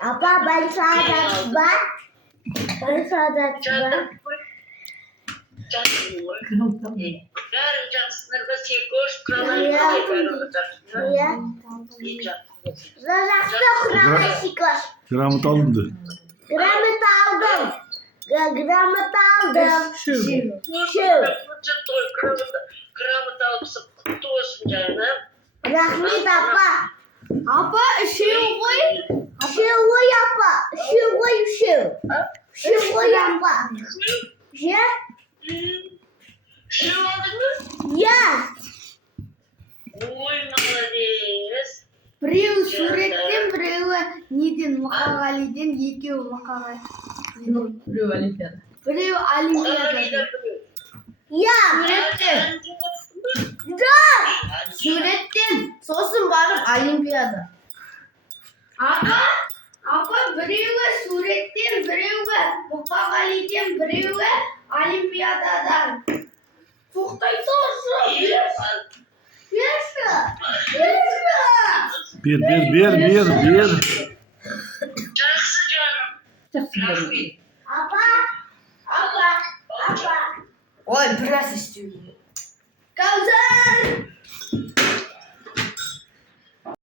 Apa ben saadet var. Ben saadet var. Iya. Zaten kurama sikos. Keramet alındı. Gramet aldım. Gramet aldım. Şu. Rahmet apa? Apa şey koy. Şu apa? Şu. Şu apa? Ya? Ya. Біреуі суреттен, біреуі неден, Мұқағалиден, екеуі Мұқағали. Біреу олимпиада. Біреуі олимпиада. Ya. Суреттен. Dur. Суреттен. Сосын барып олимпиада. Апа біреуі суреттен, біреуі Мұқағалиден, біреуі олимпиададан. Тоқтай тұршы. Bir. Apa? Ой, biraz istiyorum.